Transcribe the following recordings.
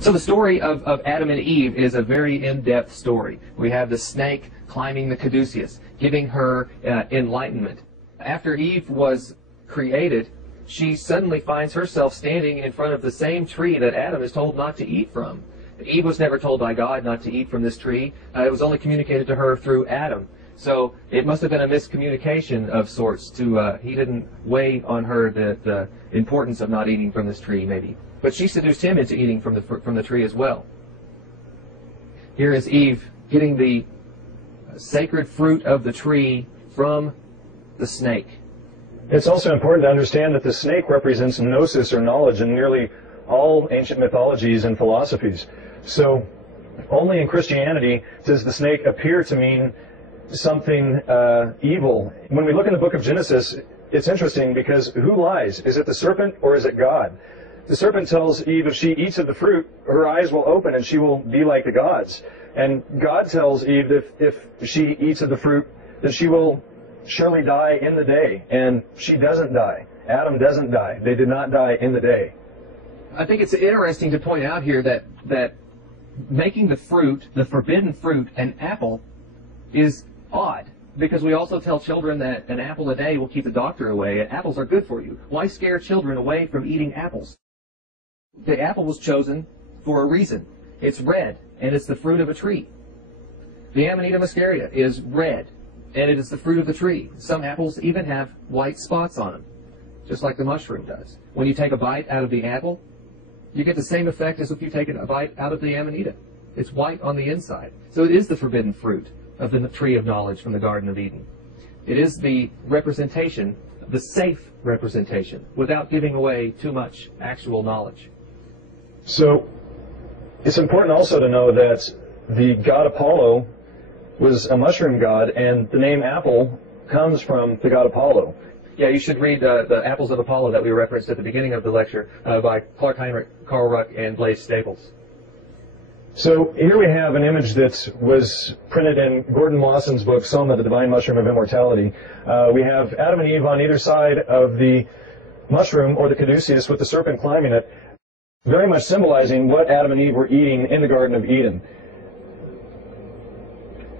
So the story of Adam and Eve is a very in-depth story. We have the snake climbing the caduceus, giving her enlightenment. After Eve was created, she suddenly finds herself standing in front of the same tree that Adam is told not to eat from. Eve was never told by God not to eat from this tree. It was only communicated to her through Adam. So it must have been a miscommunication of sorts. He didn't weigh on her the importance of not eating from this tree, maybe. But she seduced him into eating from the tree as well. Here is Eve getting the sacred fruit of the tree from the snake. It's also important to understand that the snake represents gnosis, or knowledge, in nearly all ancient mythologies and philosophies. So only in Christianity does the snake appear to mean something evil. When we look in the book of Genesis, it's interesting because who lies? Is it the serpent or is it God? The serpent tells Eve if she eats of the fruit, her eyes will open and she will be like the gods. And God tells Eve that if she eats of the fruit, that she will surely die in the day. And she doesn't die. Adam doesn't die. They did not die in the day. I think it's interesting to point out here that making the fruit, the forbidden fruit, an apple is odd. Because we also tell children that an apple a day will keep the doctor away. Apples are good for you. Why scare children away from eating apples? The apple was chosen for a reason. It's red, and it's the fruit of a tree. The Amanita muscaria is red, and it is the fruit of the tree. Some apples even have white spots on them, just like the mushroom does. When you take a bite out of the apple, you get the same effect as if you take a bite out of the Amanita. It's white on the inside. So it is the forbidden fruit of the tree of knowledge from the Garden of Eden. It is the representation, the safe representation, without giving away too much actual knowledge. So it's important also to know that the god Apollo was a mushroom god, and the name apple comes from the god Apollo. Yeah, you should read the Apples of Apollo that we referenced at the beginning of the lecture by Clark Heinrich, Carl Ruck, and Blaise Staples. So here we have an image that was printed in Gordon Mawson's book, Soma, the Divine Mushroom of Immortality. We have Adam and Eve on either side of the mushroom, or the caduceus, with the serpent climbing it, very much symbolizing what Adam and Eve were eating in the Garden of Eden.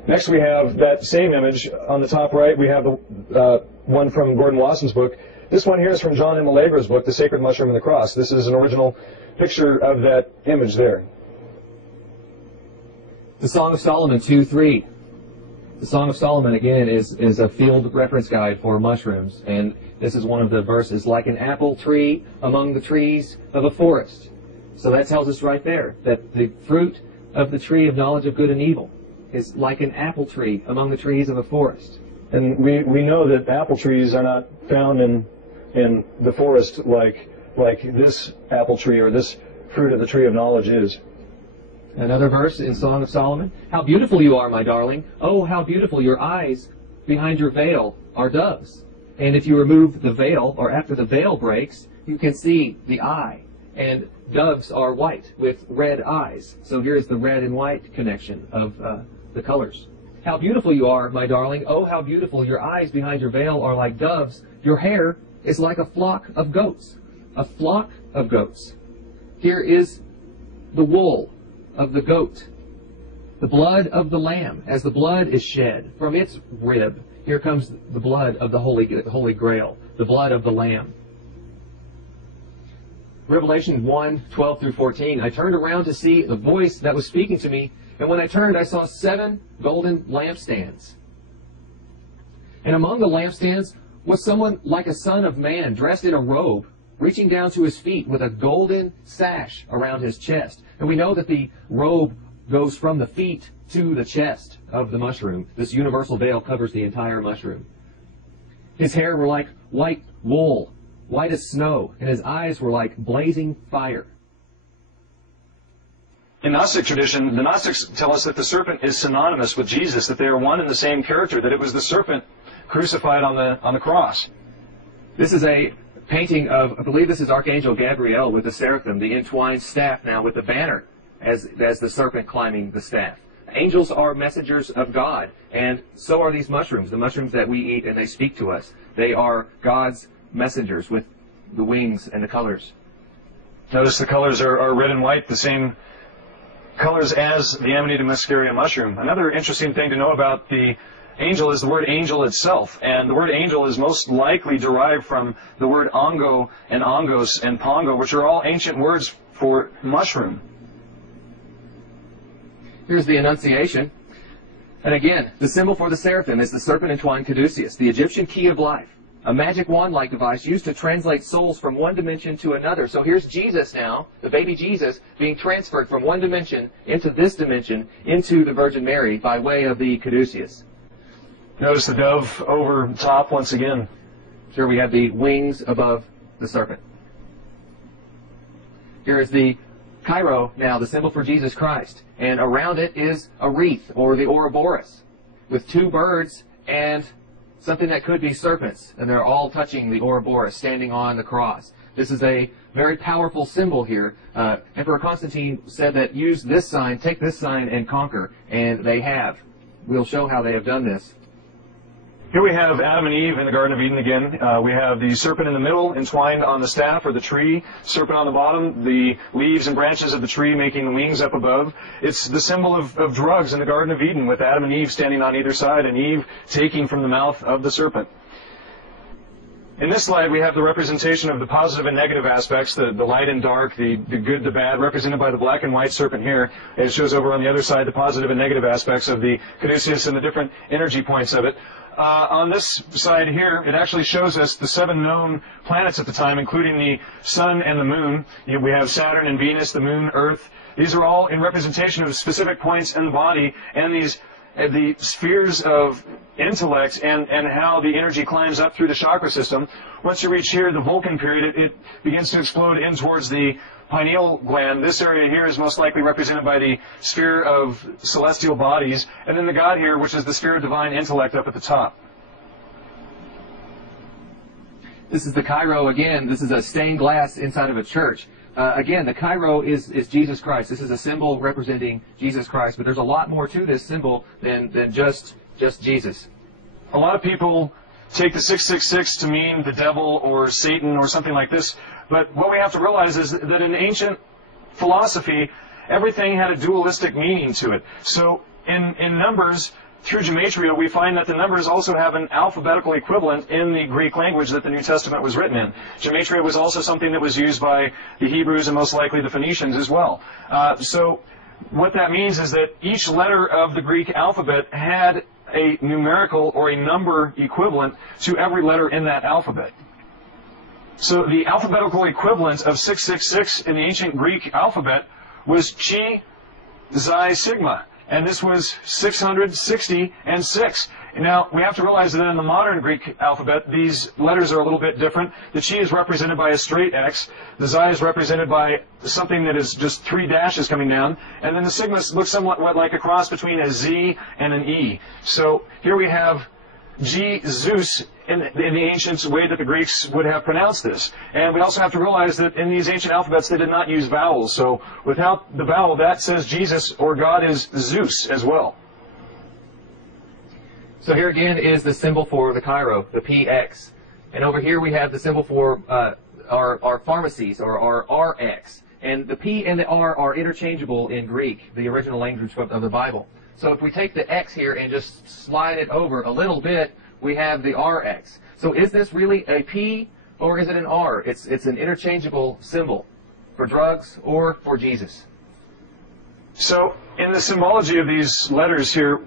Next we have that same image on the top right. We have the one from Gordon Wasson's book. This one here is from John M. Allegra's book, The Sacred Mushroom and the Cross. This is an original picture of that image there. The Song of Solomon 2:3. The Song of Solomon, again, is a field reference guide for mushrooms. And this is one of the verses, like an apple tree among the trees of a forest. So that tells us right there that the fruit of the tree of knowledge of good and evil is like an apple tree among the trees of a forest. And we know that apple trees are not found in the forest like this apple tree or this fruit of the tree of knowledge is. Another verse in Song of Solomon. How beautiful you are, my darling. Oh, how beautiful your eyes behind your veil are doves. And if you remove the veil, or after the veil breaks, you can see the eye. And doves are white with red eyes. So here's the red and white connection of the colors. How beautiful you are, my darling. Oh, how beautiful your eyes behind your veil are like doves. Your hair is like a flock of goats. A flock of goats. Here is the wool of the goat. The blood of the lamb. As the blood is shed from its rib, here comes the blood of the Holy Grail. The blood of the lamb. Revelation 1:12 through 14. I turned around to see the voice that was speaking to me, and when I turned, I saw 7 golden lampstands. And among the lampstands was someone like a son of man, dressed in a robe, reaching down to his feet with a golden sash around his chest. And we know that the robe goes from the feet to the chest of the mushroom. This universal veil covers the entire mushroom. His hair were like white wool, white as snow, and his eyes were like blazing fire. In Gnostic tradition, the Gnostics tell us that the serpent is synonymous with Jesus, that they are one and the same character, that it was the serpent crucified on the cross. This is a painting of, I believe this is Archangel Gabriel with the seraphim, the entwined staff now with the banner as the serpent climbing the staff. Angels are messengers of God, and so are these mushrooms, the mushrooms that we eat, and they speak to us. They are God's messengers with the wings and the colors. Notice the colors are red and white, the same colors as the Amanita muscaria mushroom. Another interesting thing to know about the angel is the word angel itself. And the word angel is most likely derived from the word ongo and ongos and pongo, which are all ancient words for mushroom. Here's the Annunciation. And again, the symbol for the seraphim is the serpent entwined caduceus, the Egyptian key of life, a magic wand-like device used to translate souls from one dimension to another. So here's Jesus now, the baby Jesus, being transferred from one dimension into this dimension, into the Virgin Mary, by way of the caduceus. Notice the dove over top once again. Here we have the wings above the serpent. Here is the Cairo, now the symbol for Jesus Christ. And around it is a wreath, or the Ouroboros, with two birds and something that could be serpents. And they're all touching the Ouroboros, standing on the cross. This is a very powerful symbol here. Emperor Constantine said that use this sign, take this sign, and conquer. And they have. We'll show how they have done this. Here we have Adam and Eve in the Garden of Eden again. We have the serpent in the middle, entwined on the staff or the tree. Serpent on the bottom, the leaves and branches of the tree making the wings up above. It's the symbol of drugs in the Garden of Eden, with Adam and Eve standing on either side, and Eve taking from the mouth of the serpent. In this slide, we have the representation of the positive and negative aspects, the light and dark, the good, the bad, represented by the black and white serpent here. It shows over on the other side the positive and negative aspects of the caduceus and the different energy points of it. On this side here, it actually shows us the 7 known planets at the time, including the Sun and the Moon. We have Saturn and Venus, the Moon, Earth. These are all in representation of specific points in the body, and the spheres of intellect and how the energy climbs up through the chakra system. Once you reach here, the Vulcan period, it begins to explode in towards the pineal gland. This area here is most likely represented by the sphere of celestial bodies, and then the God here, which is the sphere of divine intellect up at the top. This is the Cairo again. This is a stained glass inside of a church. Again, the Cairo is Jesus Christ. This is a symbol representing Jesus Christ, but there's a lot more to this symbol than just Jesus. A lot of people take the 666 to mean the devil or Satan or something like this, but what we have to realize is that in ancient philosophy, everything had a dualistic meaning to it. So in numbers, through gematria, we find that the numbers also have an alphabetical equivalent in the Greek language that the New Testament was written in. Gematria was also something that was used by the Hebrews and most likely the Phoenicians as well. So what that means is that each letter of the Greek alphabet had a numerical or a number equivalent to every letter in that alphabet. So the alphabetical equivalent of 666 in the ancient Greek alphabet was Chi, Xi, Sigma. And this was 660 and 6. Now, we have to realize that in the modern Greek alphabet, these letters are a little bit different. The Chi is represented by a straight X. The Xi is represented by something that is just 3 dashes coming down. And then the Sigma looks somewhat like a cross between a Z and an E. So here we have G, Zeus, in the ancient way that the Greeks would have pronounced this. And we also have to realize that in these ancient alphabets, they did not use vowels. So without the vowel, that says Jesus or God is Zeus as well. So here again is the symbol for the Cairo, the PX. And over here we have the symbol for our pharmacies, or our RX. And the P and the R are interchangeable in Greek, the original language of the Bible. So if we take the X here and just slide it over a little bit, we have the RX. So is this really a P or is it an R? It's an interchangeable symbol for drugs or for Jesus. So in the symbology of these letters here,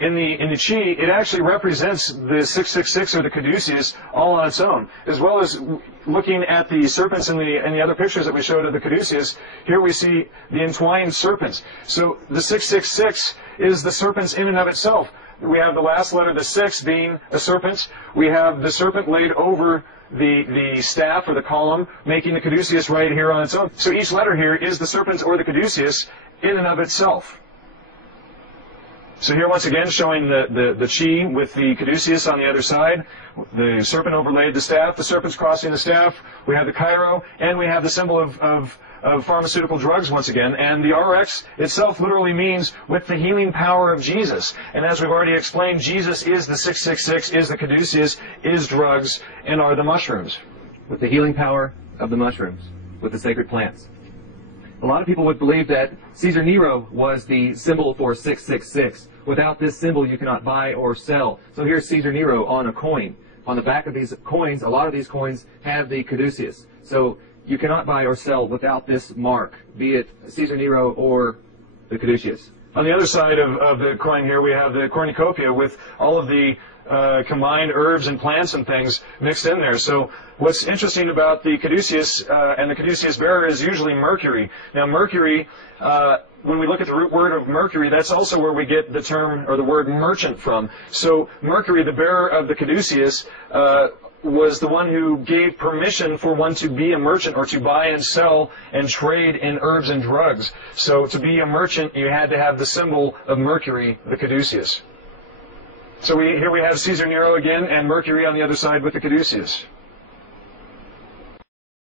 in the Chi, it actually represents the 666 or the caduceus all on its own, as well as looking at the serpents in the other pictures that we showed of the caduceus. Here we see the entwined serpents. So the 666 is the serpents in and of itself. We have the last letter, the 6, being a serpent. We have the serpent laid over the staff or the column, making the caduceus right here on its own. So each letter here is the serpent or the caduceus in and of itself. So here once again showing the Chi with the caduceus on the other side. The serpent overlaid the staff, the serpent's crossing the staff. We have the Cairo, and we have the symbol of pharmaceutical drugs once again. And the RX itself literally means with the healing power of Jesus. And as we've already explained, Jesus is the 666, is the caduceus, is drugs, and are the mushrooms. With the healing power of the mushrooms. with the sacred plants. A lot of people would believe that Caesar Nero was the symbol for 666. Without this symbol, you cannot buy or sell. So here's Caesar Nero on a coin. On the back of these coins, a lot of these coins have the caduceus. So you cannot buy or sell without this mark, be it Caesar Nero or the caduceus. On the other side of the coin here, we have the cornucopia with all of the combined herbs and plants and things mixed in there. So what's interesting about the caduceus and the caduceus bearer is usually mercury. Now mercury, when we look at the root word of mercury, that's also where we get the term or the word merchant from. So mercury, the bearer of the caduceus, was the one who gave permission for one to be a merchant or to buy and sell and trade in herbs and drugs. So to be a merchant, you had to have the symbol of mercury, the caduceus. So here we have Caesar Nero again and Mercury on the other side with the caduceus.